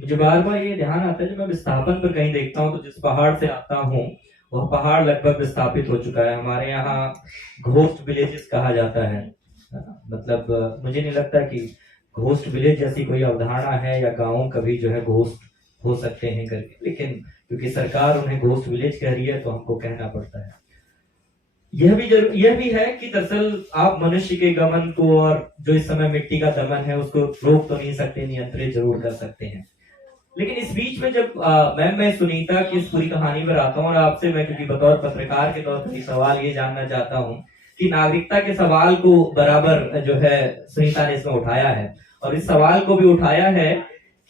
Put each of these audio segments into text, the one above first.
मुझे बार बार ये ध्यान आता है जब मैं विस्थापन पर कहीं देखता हूँ तो जिस पहाड़ से आता हूँ वह पहाड़ लगभग विस्थापित हो चुका है। हमारे यहाँ घोस्ट विलेजेस कहा जाता है। मतलब मुझे नहीं लगता कि घोस्ट विलेज जैसी कोई अवधारणा है या गांव कभी जो है घोस्ट हो सकते हैं करके, लेकिन क्योंकि सरकार उन्हें घोस्ट विलेज कह रही है तो हमको कहना पड़ता है। यह भी है कि दरअसल आप मनुष्य के गमन को और जो इस समय मिट्टी का दमन है उसको रोक तो नहीं सकते, नियंत्रित जरूर कर सकते हैं। लेकिन इस बीच में जब मैं सुनीता की इस पूरी कहानी पर आता हूँ और आपसे मैं क्योंकि बतौर पत्रकार के तौर पर सवाल ये जानना चाहता हूँ कि नागरिकता के सवाल को बराबर जो है सुनीता ने इसमें उठाया है, और इस सवाल को भी उठाया है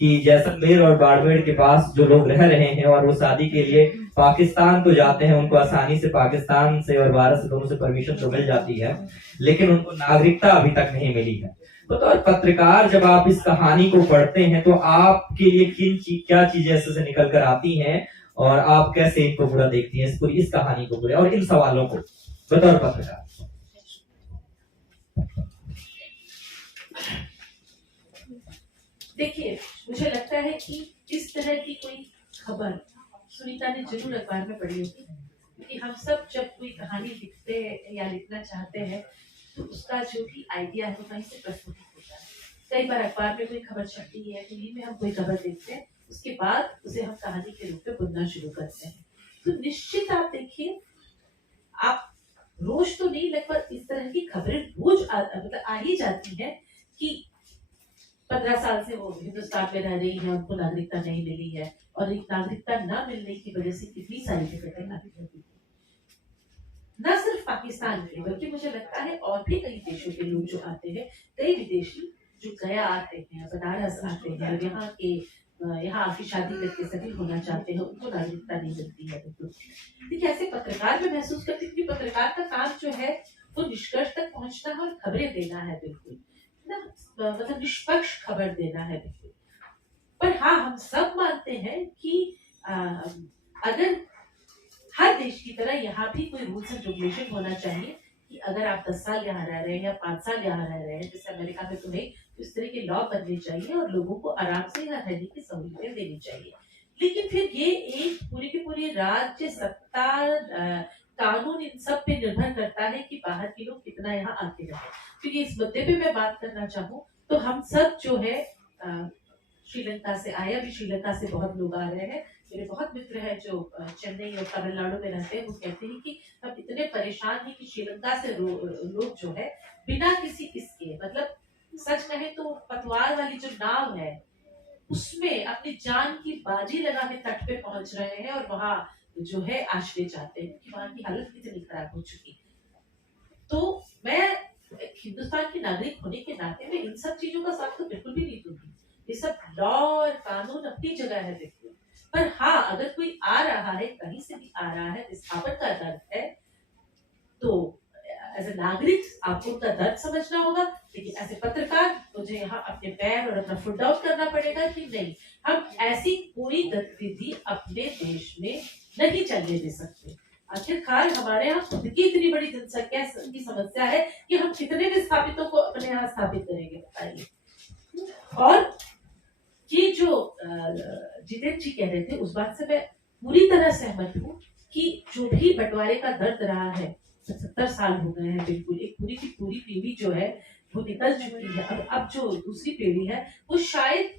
कि जैसलमेर और बाड़मेर के पास जो लोग रह रहे हैं और वो शादी के लिए पाकिस्तान तो जाते हैं, उनको आसानी से पाकिस्तान से और भारत से दोनों से परमिशन तो मिल जाती है, लेकिन उनको नागरिकता अभी तक नहीं मिली है। तो पत्रकार जब आप इस कहानी को पढ़ते हैं तो आपके लिए क्या चीजें ऐसे निकल कर आती हैं और आप कैसे इनको पूरा देखती हैं, इस कहानी को पूरे और इन सवालों को बतौर पत्रकार? देखिए, मुझे लगता है कि इस तरह की कोई खबर सुनीता ने जरूर अखबार में पढ़ी होगी, क्योंकि हम सब जब कोई कहानी लिखते हैं या लिखना चाहते हैं तो उसका जो भी आइडिया है वो कहीं से प्रस्फुटित होता है। कई बार अखबार में कोई खबर छपती है, टीवी में हम कोई खबर देखते हैं, उसके बाद उसे हम कहानी के रूप में बुनना शुरू करते हैं। तो निश्चित आप देखिए, आप रोज तो नहीं, लगभग इस तरह की खबरें रोज मतलब आ ही जाती है कि 15 साल से वो हिंदुस्तान में रह रही है, उनको नागरिकता नहीं मिली है, और एक नागरिकता न मिलने की वजह से कितनी सारी दिक्कतें लागू होती है। न सिर्फ पाकिस्तान के, बल्कि मुझे लगता है और भी कई देशों के लोग जो आते हैं, कई विदेशी जो गया आते हैं, बनारस आते हैं, यहाँ आके शादी करके सेटल होना चाहते हैं, उनको नागरिकता नहीं मिलती है। देखिए, ऐसे पत्रकार में महसूस करती हूँ कि पत्रकार का काम जो है वो निष्कर्ष तक पहुंचना है और खबरें देना है, बिल्कुल मतलब निष्पक्ष खबर देना है बिल्कुल। पर हाँ, हम सब मानते हैं कि अगर हर देश की तरह यहाँ भी कोई रूल्स एंड रेगुलेशन होना चाहिए कि अगर आप 10 साल यहाँ रह रहे हैं या 5 साल यहाँ रह रहे हैं, जैसे अमेरिका में तो है, तो इस तरह के लॉ बनने चाहिए और लोगों को आराम से यहाँ रहने की सहूलियतें देनी चाहिए। लेकिन फिर ये एक पूरी की पूरी राज्य सत्ता कानून इन सब पे निर्भर करता है कि बाहर के लोग कितना यहाँ आते रहे। क्योंकि इस मुद्दे पे मैं बात करना चाहूँ तो हम सब जो है श्रीलंका से आए, अभी श्रीलंका से बहुत लोग आ रहे हैं। मेरे बहुत मित्र हैं जो चेन्नई और तमिलनाडु में रहते हैं, वो कहते हैं कि हम इतने परेशान हैं कि श्रीलंका से लोग जो है बिना किसी इसके, मतलब सच कहे तो पतवार वाली जो नाव है उसमें अपनी जान की बाजी लगा के तट पे पहुंच रहे हैं और वहां जो है आश्रय चाहते हैं कि वहां की हालत कितनी खराब हो चुकी। तो मैं हिंदुस्तान की नागरिक होने के नाते में इन सब चीजों का साथ तो बिल्कुल भी नहीं दूंगी। ये सब लॉ और कानून अपनी जगह है बिल्कुल, पर हाँ, अगर कोई आ रहा है, कहीं से भी आ रहा है, विस्थापन का दर्द है, तो एज ए नागरिक आपको उनका दर्द समझना होगा। लेकिन एज ए पत्रकार मुझे यहाँ अपने पैर और अपना फुट डाउन करना पड़ेगा कि नहीं, हम ऐसी कोई गतिविधि अपने देश में नहीं चलने दे सकते। आखिरकार हमारे यहाँ खुद की इतनी बड़ी जनसंख्या की समस्या है कि हम कितने विस्थापितों को अपने यहाँ स्थापित करेंगे, बताइए। और ये जो जितेंद्र जी कह रहे थे, उस बात से मैं पूरी तरह सहमत हूँ कि जो भी बंटवारे का दर्द रहा है, 70 साल हो गए हैं, बिल्कुल एक पूरी की पूरी पीढ़ी जो है वो निकल चुकी है। अब जो दूसरी पीढ़ी है वो शायद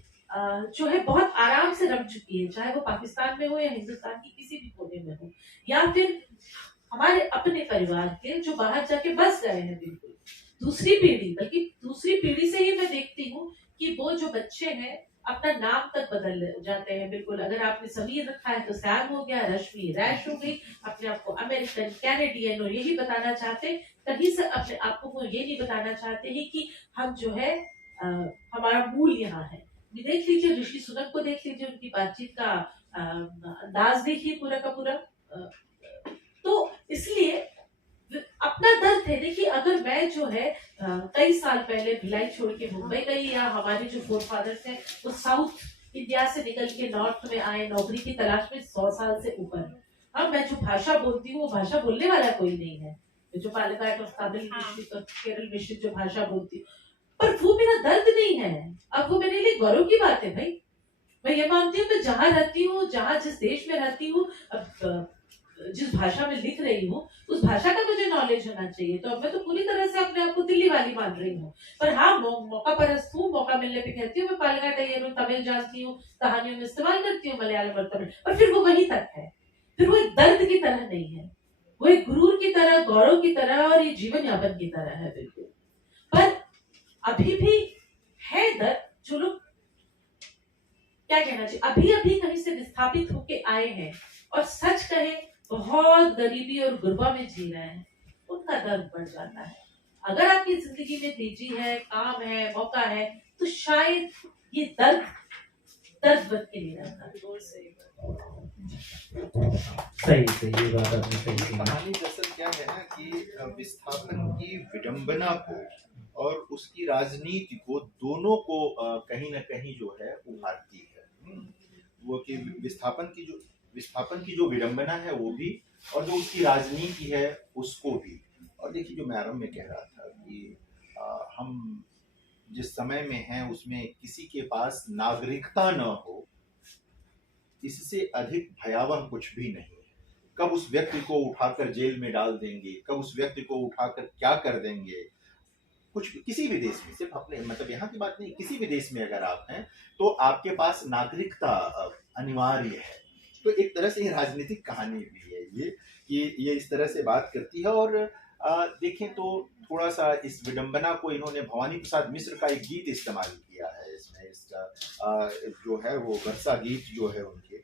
जो है बहुत आराम से रम चुकी है, चाहे वो पाकिस्तान में हो या हिंदुस्तान की किसी भी कोने में हो, या फिर हमारे अपने परिवार के जो बाहर जाके बस गए हैं। बिल्कुल दूसरी पीढ़ी, बल्कि दूसरी पीढ़ी से ही मैं देखती हूँ कि वो जो बच्चे हैं अपना नाम तक बदल जाते हैं। बिल्कुल, अगर आपने समीर रखा है तो सैम हो गया, रश्मि रैश हो गई, अपने आप को अमेरिकन, कैनेडियन और यही बताना चाहते, कहीं से अपने आप को वो ये नहीं बताना चाहते हैं कि हम जो है हमारा मूल यहाँ है। देख लीजिए ऋषि सुनक को, देख लीजिए उनकी बातचीत का अंदाज देखिए पूरा का पूरा। तो इसलिए अपना दर्द है। देखिए, अगर मैं जो है कई साल पहले भिलाई छोड़ के मुंबई गई, या हमारे जो फोर फादर्स हैं वो साउथ इंडिया से निकल के नॉर्थ में आए नौकरी की तलाश में 100 साल से ऊपर। अब मैं जो भाषा बोलती हूँ वो भाषा बोलने वाला कोई नहीं है, जो पालकाट और तमिल मिश्रित और केरल मिश्रित जो भाषा बोलती हूँ, पर वो मेरा दर्द नहीं है। अब वो मेरे लिए गौरव की बात है भाई। मैं ये मानती हूँ मैं जहाँ रहती हूँ, जहाँ जिस देश में रहती हूँ, अब जिस भाषा में लिख रही हूँ उस भाषा का मुझे नॉलेज होना चाहिए। तो अब मैं तो पूरी तरह से अपने आप को दिल्ली वाली मान रही हूँ, पर हाँ मौका परस्त हूँ, मौका मिलने पे कहती हूँ मैं पालगा टैयर हूँ, तमिल जानती हूँ, कहानियों में इस्तेमाल करती हूँ मलयालम और तमिल, पर फिर वो वही तक है, फिर वो एक दर्द की तरह नहीं है, वो एक गुरूर की तरह, गौरव की तरह और ये जीवन यापन की तरह है बिल्कुल। पर अभी भी है दर्द, जो लोग क्या कहना चाहिए अभी अभी कहीं से विस्थापित होके आए हैं और सच कहे बहुत गरीबी और गुर्बा में जी रहे हैं, उनका दर्द बढ़ जाता है। अगर आपकी जिंदगी में तेजी है, काम है, मौका है, तो शायद ये दर्द बन के नहीं रहता। सही ये बात आपने सही ये कही। कहानी दरअसल क्या है ना कि विस्थापन की विडंबना को और उसकी राजनीति को, दोनों को कहीं ना कहीं जो है उभारती है। वो कि विस्थापन की जो विडंबना है वो भी, और जो उसकी राजनीति है उसको भी। और देखिए, जो मैं आरंभ में कह रहा था कि हम जिस समय में हैं उसमें किसी के पास नागरिकता न हो, इससे अधिक भयावह कुछ भी नहीं है। कब उस व्यक्ति को उठाकर जेल में डाल देंगे, कब उस व्यक्ति को उठाकर क्या कर देंगे, कुछ भी, किसी भी देश में, सिर्फ अपने मतलब यहाँ की बात नहीं, किसी भी देश में अगर आप हैं तो आपके पास नागरिकता अनिवार्य है। तो एक तरह से ये राजनीतिक कहानी भी है ये, कि ये इस तरह से बात करती है। और देखें तो थोड़ा सा इस विडंबना को इन्होंने भवानी प्रसाद मिश्र का एक गीत इस्तेमाल किया है इसमें। इसका जो है वो वर्षा गीत जो है उनके,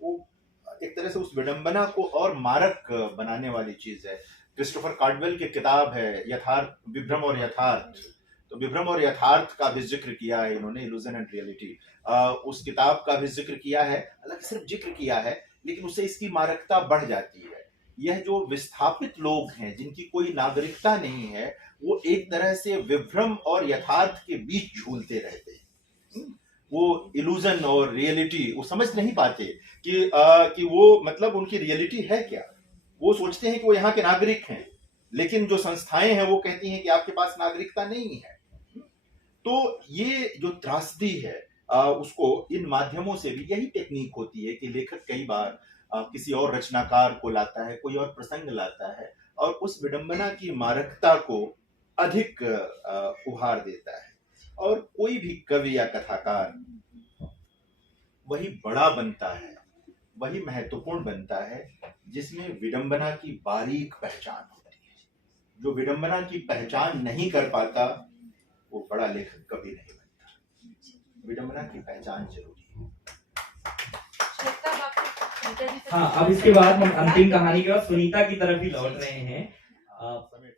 वो एक तरह से उस विडंबना को और मारक बनाने वाली चीज है। क्रिस्टोफर कार्डवेल की किताब है यथार्थ, विभ्रम और यथार्थ। तो विभ्रम और यथार्थ का भी जिक्र किया है इन्होंने, इल्यूजन एंड रियलिटी, उस किताब का भी जिक्र किया है। हालांकि सिर्फ जिक्र किया है, लेकिन उससे इसकी मारकता बढ़ जाती है। यह जो विस्थापित लोग हैं जिनकी कोई नागरिकता नहीं है, वो एक तरह से विभ्रम और यथार्थ के बीच झूलते रहते हैं। वो इल्यूजन और रियलिटी वो समझ नहीं पाते कि वो मतलब उनकी रियलिटी है क्या। वो सोचते हैं कि वो यहाँ के नागरिक हैं, लेकिन जो संस्थाएं हैं वो कहती हैं कि आपके पास नागरिकता नहीं है। तो ये जो त्रासदी है उसको इन माध्यमों से भी, यही टेक्निक होती है कि लेखक कई बार किसी और रचनाकार को लाता है, कोई और प्रसंग लाता है, और उस विडंबना की मारकता को अधिक उभार देता है। और कोई भी कवि या कथाकार वही बड़ा बनता है, वही महत्वपूर्ण बनता है जिसमें विडंबना की बारीक पहचान होती है। जो विडंबना की पहचान नहीं कर पाता वो बड़ा लेखक कभी नहीं बनता। विडंबना की पहचान जरूरी है। हाँ, अब इसके बाद हम अंतिम कहानी के बाद सुनीता की तरफ ही लौट रहे हैं। समेट